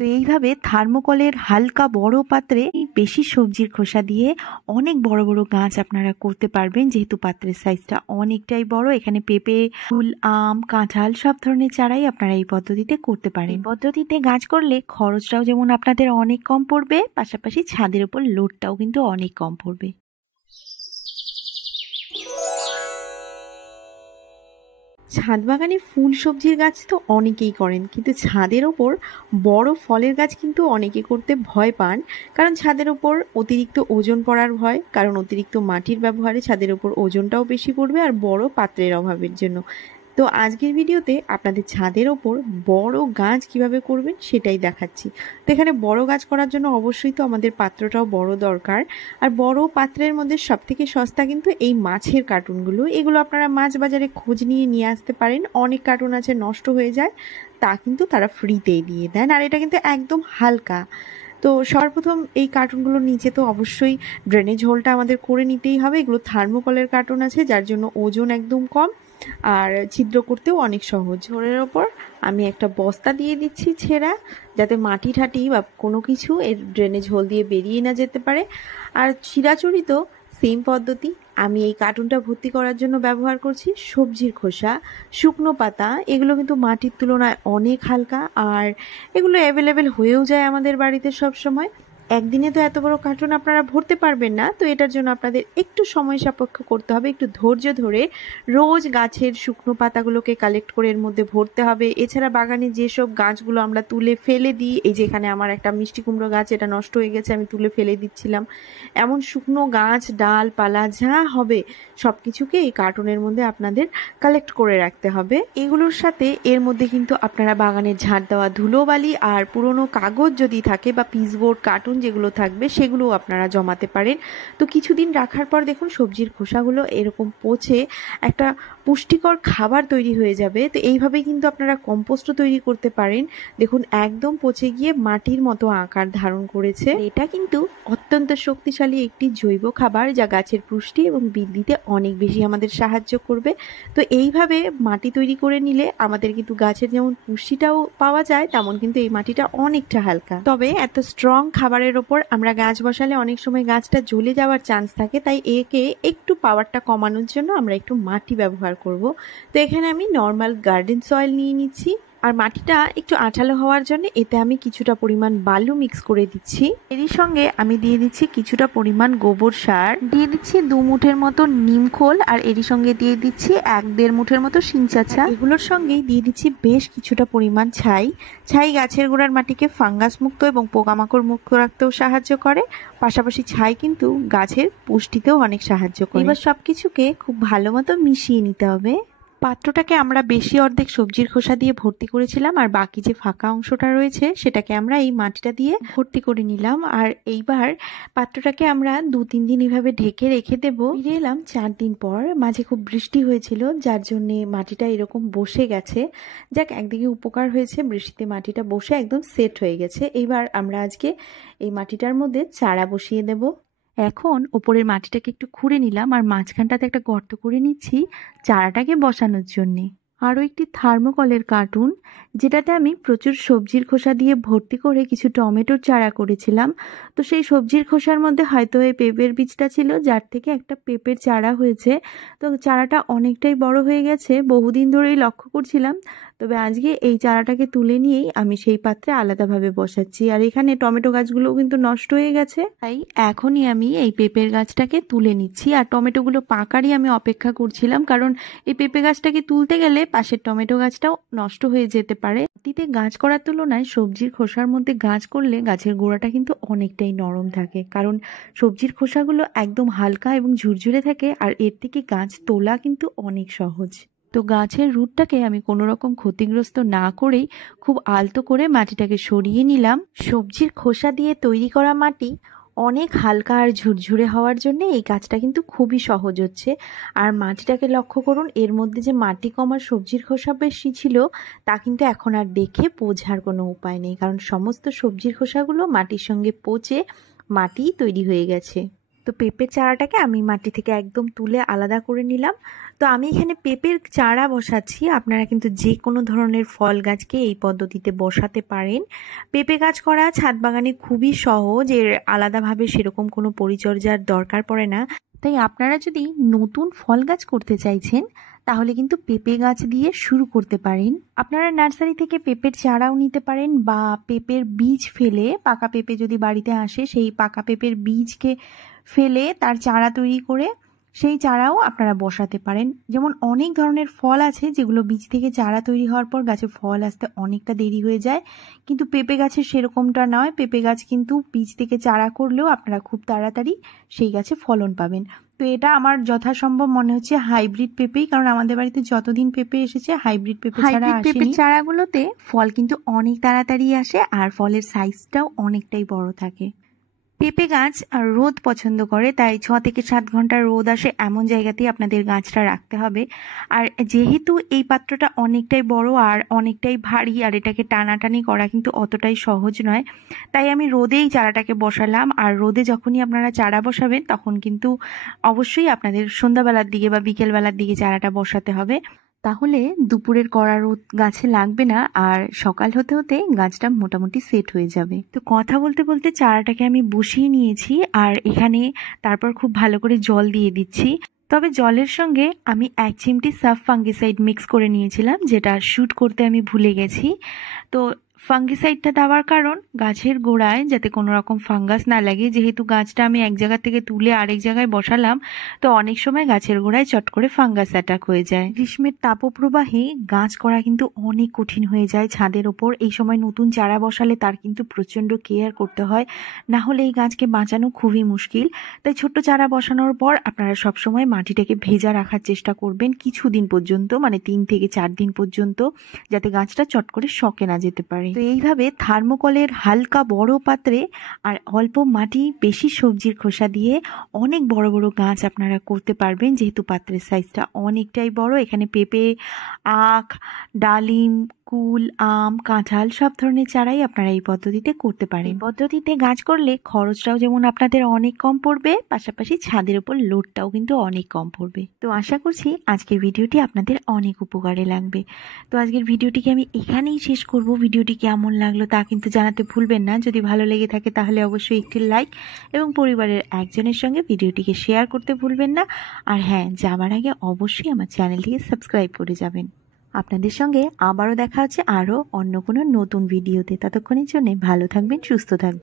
তো এইভাবে থার্মোকলের হালকা বড় পাত্রে বেশি সবজির খোসা দিয়ে অনেক বড় বড় গাছ আপনারা করতে পারবেন, যেহেতু পাত্রের সাইজটা অনেকটাই বড়। এখানে পেঁপে, ফুল, আম, কাঁঠাল সব ধরনের চারাই আপনারা এই পদ্ধতিতে করতে পারেন। এই পদ্ধতিতে গাছ করলে খরচটাও যেমন আপনাদের অনেক কম পড়বে, পাশাপাশি ছাদের উপর লোডটাও কিন্তু অনেক কম পড়বে। ছাদ বাগানে ফুল সবজির গাছ তো অনেকেই করেন, কিন্তু ছাদের ওপর বড় ফলের গাছ কিন্তু অনেকে করতে ভয় পান, কারণ ছাদের ওপর অতিরিক্ত ওজন পড়ার ভয়, কারণ অতিরিক্ত মাটির ব্যবহারে ছাদের ওপর ওজনটাও বেশি পড়বে, আর বড় পাত্রের অভাবের জন্য। তো আজকের ভিডিওতে আপনাদের ছাদের ওপর বড় গাছ কিভাবে করবেন সেটাই দেখাচ্ছি। তো এখানে বড় গাছ করার জন্য অবশ্যই তো আমাদের পাত্রটাও বড় দরকার, আর বড় পাত্রের মধ্যে সবথেকে সস্তা কিন্তু এই মাছের কার্টুনগুলো। এগুলো আপনারা মাছ বাজারে খোঁজ নিয়ে আসতে পারেন। অনেক কার্টুন আছে নষ্ট হয়ে যায়, তা কিন্তু তারা ফ্রিতেই দিয়ে দেন, আর এটা কিন্তু একদম হালকা। তো সর্বপ্রথম এই কার্টুনগুলোর নিচে তো অবশ্যই ড্রেনেজ হোলটা আমাদের করে নিতেই হবে। এগুলো থার্মোকলের কার্টুন আছে, যার জন্য ওজন একদম কম আর ছিদ্র করতেও অনেক সহজ। ঝোলের ওপর আমি একটা বস্তা দিয়ে দিচ্ছি ছেঁড়া, যাতে মাটি ঠাটি বা কোনো কিছু এর ড্রেনেজ হোল দিয়ে বেরিয়ে না যেতে পারে। আর চিরাচরিত তো সেম পদ্ধতি, আমি এই কার্টুনটা ভর্তি করার জন্য ব্যবহার করছি সবজির খোসা, শুকনো পাতা। এগুলো কিন্তু মাটির তুলনায় অনেক হালকা, আর এগুলো অ্যাভেলেবেল হয়েও যায় আমাদের বাড়িতে সব সময়। একদিনে তো এত বড় কার্টুন আপনারা ভরতে পারবেন না, তো এটার জন্য আপনাদের একটু সময় সাপেক্ষ করতে হবে, একটু ধৈর্য ধরে রোজ গাছের শুকনো পাতাগুলোকে কালেক্ট করে এর মধ্যে ভরতে হবে। এছাড়া বাগানে যেসব গাছগুলো আমরা তুলে ফেলে দিই, এই যে এখানে আমার একটা মিষ্টি কুমড়ো গাছ, এটা নষ্ট হয়ে গেছে, আমি তুলে ফেলে দিচ্ছিলাম, এমন শুকনো গাছ, ডালপালা যা হবে সব কিছুকে এই কার্টুনের মধ্যে আপনাদের কালেক্ট করে রাখতে হবে। এগুলোর সাথে এর মধ্যে কিন্তু আপনারা বাগানের ঝাড় দেওয়া ধুলোবালি আর পুরনো কাগজ যদি থাকে বা পিসবোর্ড কার্টুন যেগুলো থাকবে সেগুলোও আপনারা জমাতে পারেন। তো কিছুদিন রাখার পর দেখুন সবজির খোসাগুলো এরকম পচে একটা পুষ্টিকর খাবার তৈরি হয়ে যাবে। তো এইভাবেই কিন্তু আপনারা কম্পোস্টও তৈরি করতে পারেন। দেখুন একদম পচে গিয়ে মাটির মতো আকার ধারণ করেছে। এটা কিন্তু অত্যন্ত শক্তিশালী একটি জৈব খাবার, যা গাছের পুষ্টি এবং বৃদ্ধিতে অনেক বেশি আমাদের সাহায্য করবে। তো এইভাবে মাটি তৈরি করে নিলে আমাদের কিন্তু গাছের যেমন পুষ্টিটাও পাওয়া যায়, তেমন কিন্তু এই মাটিটা অনেকটা হালকা। তবে এত স্ট্রং খাবারের ওপর আমরা গাছ বসালে অনেক সময় গাছটা জ্বলে যাওয়ার চান্স থাকে, তাই একে একটু পাওয়ারটা কমানোর জন্য আমরা একটু মাটি ব্যবহার করব। তো এখানে আমি নর্মাল গার্ডেন সয়েল নিয়ে নিচ্ছি, আর মাটিটা একটু আঠালো হওয়ার জন্য এতে আমি কিছুটা পরিমাণ বালু মিক্স করে দিচ্ছি। এরই সঙ্গে আমি দিয়ে দিচ্ছি কিছুটা পরিমাণ গোবর সার, দিয়ে দিচ্ছি 2 মুঠের মতো নিম খোল, আর এরই সঙ্গে দিয়ে দিচ্ছি 1-1.5 মুঠের মতো শিং চাঁচা। এগুলোর সঙ্গেই দিয়ে দিচ্ছি বেশ কিছুটা পরিমাণ ছাই গাছের গোড়ার মাটিকে ফাঙ্গাস মুক্ত এবং পোকামাকড় মুক্ত রাখতেও সাহায্য করে, পাশাপাশি ছাই কিন্তু গাছের পুষ্টিতেও অনেক সাহায্য করে। এবার সবকিছুকে খুব ভালো মতো মিশিয়ে নিতে হবে। পাত্রটাকে আমরা বেশি অর্ধেক সবজির খোসা দিয়ে ভর্তি করেছিলাম, আর বাকি যে ফাঁকা অংশটা রয়েছে সেটাকে আমরা এই মাটিটা দিয়ে ভর্তি করে নিলাম। আর এইবার পাত্রটাকে আমরা 2-3 দিন এইভাবে ঢেকে রেখে দেবো। ফিরে এলাম 4 দিন পর। মাঝে খুব বৃষ্টি হয়েছিল, যার জন্যে মাটিটা এরকম বসে গেছে। যাক, একদিকে উপকার হয়েছে, বৃষ্টিতে মাটিটা বসে একদম সেট হয়ে গেছে। এইবার আমরা আজকে এই মাটিটার মধ্যে চারা বসিয়ে দেব। এখন ওপরের মাটিটাকে একটু খুঁড়ে নিলাম, আর মাঝখানটাতে একটা গর্ত করে নিচ্ছি চারাটাকে বসানোর জন্যে। আরও একটি থার্মোকলের কার্টুন, যেটাতে আমি প্রচুর সবজির খোসা দিয়ে ভর্তি করে কিছু টমেটোর চারা করেছিলাম। তো সেই সবজির খোসার মধ্যে হয়তো এই পেঁপের বীজটা ছিল, যার থেকে একটা পেঁপের চারা হয়েছে। তো চারাটা অনেকটাই বড় হয়ে গেছে, বহুদিন ধরেই লক্ষ্য করছিলাম। তবে আজকে এই চারাটাকে তুলে নিয়েই আমি সেই পাত্রে আলাদাভাবে বসাচ্ছি। আর এখানে টমেটো গাছগুলোও কিন্তু নষ্ট হয়ে গেছে, তাই এখনই আমি এই পেঁপের গাছটাকে তুলে নিচ্ছি। আর টমেটোগুলো পাকারই আমি অপেক্ষা করছিলাম, কারণ এই পেঁপে গাছটাকে তুলতে গেলে পাশের টমেটো গাছটাও নষ্ট হয়ে যেতে পারে। মাটিতে গাছ করার তুলনায় সবজির খোসার মধ্যে গাছ করলে গাছের গোড়াটা কিন্তু অনেকটাই নরম থাকে, কারণ সবজির খোসাগুলো একদম হালকা এবং ঝুরঝুরে থাকে, আর এর থেকে গাছ তোলা কিন্তু অনেক সহজ। তো গাছের রুটটাকে আমি কোনো রকম ক্ষতিগ্রস্ত না করেই খুব আলতো করে মাটিটাকে সরিয়ে নিলাম। সবজির খোসা দিয়ে তৈরি করা মাটি অনেক হালকা আর ঝুরঝুরে হওয়ার জন্য এই কাজটা কিন্তু খুবই সহজ হচ্ছে। আর মাটিটাকে লক্ষ্য করুন, এর মধ্যে যে মাটি কম আর সবজির খোসা বেশি ছিল তা কিন্তু এখন আর দেখে বোঝার কোনো উপায় নেই, কারণ সমস্ত সবজির খোসাগুলো মাটির সঙ্গে পচে মাটি তৈরি হয়ে গেছে। তো পেঁপের চারাটাকে আমি মাটি থেকে একদম তুলে আলাদা করে নিলাম। তো আমি এখানে পেঁপের চারা বসাচ্ছি, আপনারা কিন্তু যে কোনো ধরনের ফল গাছকে এই পদ্ধতিতে বসাতে পারেন। পেঁপে গাছ করা ছাদ বাগানে খুবই সহজ, এর আলাদাভাবে সেরকম কোনো পরিচর্যার দরকার পড়ে না। তাই আপনারা যদি নতুন ফল গাছ করতে চাইছেন তাহলে কিন্তু পেঁপে গাছ দিয়ে শুরু করতে পারেন। আপনারা নার্সারি থেকে পেঁপের চারাও নিতে পারেন, বা পেঁপের বীজ ফেলে, পাকা পেঁপে যদি বাড়িতে আসে সেই পাকা পেঁপের বীজকে ফেলে তার চারা তৈরি করে সেই চারাও আপনারা বসাতে পারেন। যেমন অনেক ধরনের ফল আছে যেগুলো বীজ থেকে চারা তৈরি হওয়ার পর গাছে ফল আসতে অনেকটা দেরি হয়ে যায়, কিন্তু পেঁপে গাছের সেরকমটা নয়। পেঁপে গাছ কিন্তু বীজ থেকে চারা করলেও আপনারা খুব তাড়াতাড়ি সেই গাছে ফলন পাবেন। তো এটা আমার যথাসম্ভব মনে হচ্ছে হাইব্রিড পেঁপেই, কারণ আমাদের বাড়িতে যতদিন পেঁপে এসেছে হাইব্রিড পেঁপে ছাড়া আসেনি। পেঁপের চারাগুলোতে ফল কিন্তু অনেক তাড়াতাড়ি আসে আর ফলের সাইজটাও অনেকটাই বড় থাকে। পেঁপে গাছ আর রোদ পছন্দ করে, তাই 6 থেকে 7 ঘন্টা রোদ আসে এমন জায়গাতেই আপনাদের গাছটা রাখতে হবে। আর যেহেতু এই পাত্রটা অনেকটাই বড় আর অনেকটাই ভারী, আর এটাকে টানাটানি করা কিন্তু অতটাই সহজ নয়, তাই আমি রোদেই চারাটাকে বসালাম। আর রোদে যখনই আপনারা চারা বসাবেন তখন কিন্তু অবশ্যই আপনাদের সন্ধ্যাবেলার দিকে বা বিকেলবেলার দিকে চারাটা বসাতে হবে, তাহলে দুপুরের কড়া রোদ গাছে লাগবে না আর সকাল হতে হতে গাছটা মোটামুটি সেট হয়ে যাবে। তো কথা বলতে বলতে চারাটাকে আমি বসিয়ে নিয়েছি আর এখানে তারপর খুব ভালো করে জল দিয়ে দিচ্ছি। তবে জলের সঙ্গে আমি 1 চিমটি সাফ ফাঙ্গিসাইড মিক্স করে নিয়েছিলাম, যেটা শ্যুট করতে আমি ভুলে গেছি। তো ফাঙ্গিসাইডটা দেওয়ার কারণ গাছের গোড়ায় যাতে কোনো রকম ফাঙ্গাস না লাগে, যেহেতু গাছটা আমি এক জায়গা থেকে তুলে আরেক জায়গায় বসালাম, তো অনেক সময় গাছের গোড়ায় চট করে ফাঙ্গাস অ্যাটাক হয়ে যায়। গ্রীষ্মের তাপপ্রবাহে গাছ করা কিন্তু অনেক কঠিন হয়ে যায় ছাদের ওপর। এই সময় নতুন চারা বসালে তার কিন্তু প্রচণ্ড কেয়ার করতে হয়, না হলে এই গাছকে বাঁচানো খুবই মুশকিল। তাই ছোট্ট চারা বসানোর পর আপনারা সবসময় মাটিটাকে ভেজা রাখার চেষ্টা করবেন কিছুদিন পর্যন্ত, মানে 3 থেকে 4 দিন পর্যন্ত, যাতে গাছটা চট করে শকে না যেতে পারে। তো এইভাবে থার্মোকলের হালকা বড় পাত্রে আর অল্প মাটি, বেশি সবজির খোসা দিয়ে অনেক বড় বড় গাছ আপনারা করতে পারবেন, যেহেতু পাত্রের সাইজটা অনেকটাই বড়। এখানে পেঁপে, আখ, ডালিম, কুল, আম, কাঁঠাল সব ধরনের চারাই আপনারা এই পদ্ধতিতে করতে পারেন। পদ্ধতিতে গাছ করলে খরচটাও যেমন আপনাদের অনেক কম পড়বে, পাশাপাশি ছাদের উপর লোডটাও কিন্তু অনেক কম পড়বে। তো আশা করছি আজকের ভিডিওটি আপনাদের অনেক উপকারে লাগবে। তো আজকের ভিডিওটিকে আমি এখানেই শেষ করব। ভিডিওটি কেমন লাগলো তা কিন্তু জানাতে ভুলবেন না। যদি ভালো লেগে থাকে তাহলে অবশ্যই একটি লাইক এবং পরিবারের একজনের সঙ্গে ভিডিওটিকে শেয়ার করতে ভুলবেন না। আর হ্যাঁ, যাবার আগে অবশ্যই আমার চ্যানেলটিকে সাবস্ক্রাইব করে যাবেন। আপনাদের সঙ্গে আবারও দেখা হচ্ছে আরও অন্য কোনো নতুন ভিডিওতে। ততক্ষণের জন্য ভালো থাকবেন, সুস্থ থাকবেন।